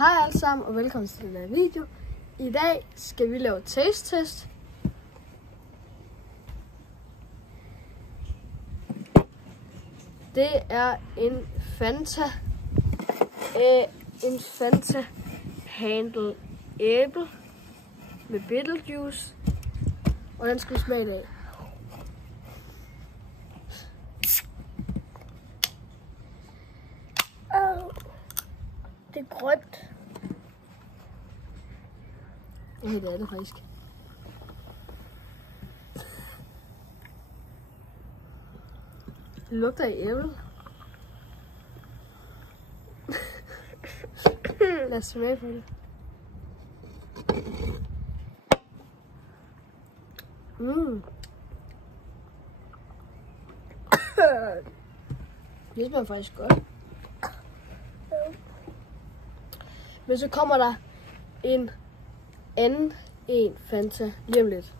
Hej alle sammen og velkommen til den her video. I dag skal vi lave taste test. Det er en Fanta Handle æble med Beetlejuice, og den skal vi smage af. Det er grønt. Ja, det er det faktisk. Det lugter af æble. Lad os smage på det. Det smager faktisk godt. Men så kommer der en anden Fanta lige om lidt.